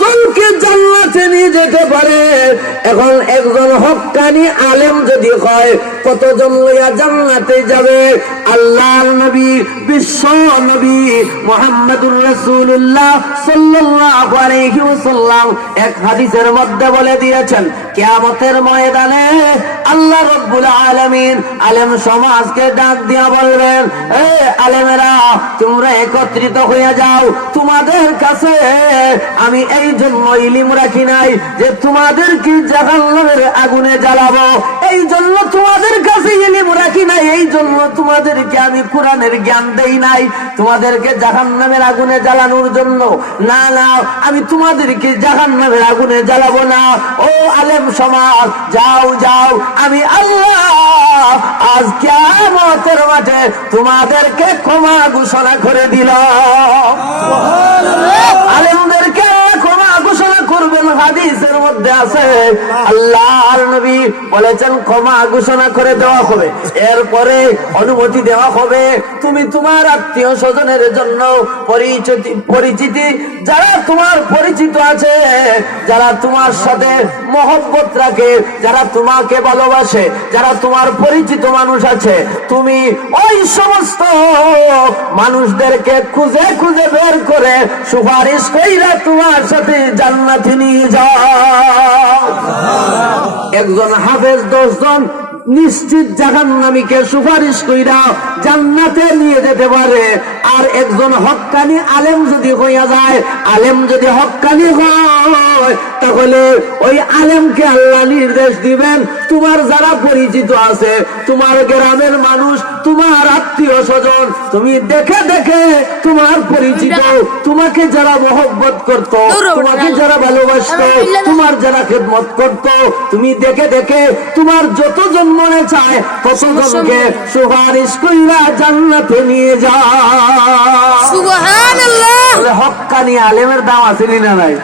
জনকে জান্নাতে নিয়ে যেতে পারে। এখন একজন হক্কানি আলেম যদি হয়, কতজন লইয়া জান্নাতে যাবে? আল্লাহর নবী, বিশ্ব নবী মুহাম্মদুর রাসূলুল্লাহ সাল্লাল্লাহু আলাইহি ওয়াসাল্লাম এক হাদিসের মধ্যে বলে দিয়েছেন, কিয়ামতের ময়দানে আল্লাহ রাব্বুল আলামিন আলেম সমাজকে ডাক দিয়া বলবেন, এ আলেমেরা, তোমরা একত্রিত হয়ে যাও। তোমাদের কাছে আমি এই জন্য ইলম রাখি নাই যে তোমাদেরকে জাহান্নামের আগুনে জ্বালাবো, এই জন্য তোমাদের কাছে ইলম রাখি নাই, এই জন্য তোমাদেরকে আমি কোরআনের জ্ঞান দেই নাই তোমাদেরকে জাহান্নামের আগুনে জ্বালানোর জন্য। না না, আমি তোমাদেরকে জাহান্নামের আগুনে জ্বালাবো না। ও আলেম সমাজ, যাও যাও, আমি আল্লাহ আজ কিয়ামতের মাঠে তোমাদেরকে ক্ষমা ঘোষণা করে দিলাম। আলেমদেরকে ক্ষমা ঘোষণা করবেন, হাদিসের মধ্যে আছে। আল্লাহর নবী বলেছেন ক্ষমা ঘোষণা করে দেওয়া হবে, এরপরে অনুমতি দেওয়া হবে তুমি তোমার আত্মীয় স্বজনের জন্য পরিচিতি, যারা তোমার পরিচিত আছে, যারা তোমার সাথে মহব্বত রাখে, যারা তোমাকে ভালোবাসে, যারা তোমার পরিচিত মানুষ আছে, তুমি ওই সমস্ত মানুষদেরকে খুঁজে খুঁজে বের করে সুপারিশ কইরা তোমার সাথে জান্নাতে নিয়ে যাও। একজন হাফেজ 10 জন নিশ্চিত জাহান্নামীকে সুপারিশ কইরা জান্নাতে নিয়ে যেতে পারে। আর একজন হক্কানি আলেম যদি হইয়া যায়, আলেম যদি হক্কানি হয়, তাহলে ওই আলেমকে আল্লাহ নির্দেশ দিবেন, তোমার যারা পরিচিত আছে, তোমার গ্রামের মানুষ, তোমার আত্মীয় স্বজন, তুমি দেখে দেখে তোমার পরিচিত, তোমাকে যারা মহব্বত করত, তোমাকে যারা ভালোবাসত, তোমার যারা খেদমত করত, তুমি দেখে দেখে তোমার যতজন মনে চায় ততজনকে সুপারিশ কইরা জান্নাতে নিয়ে যাও। সুবহানাল্লাহ। হক্কানি আলেমের দাম আছে না নাই?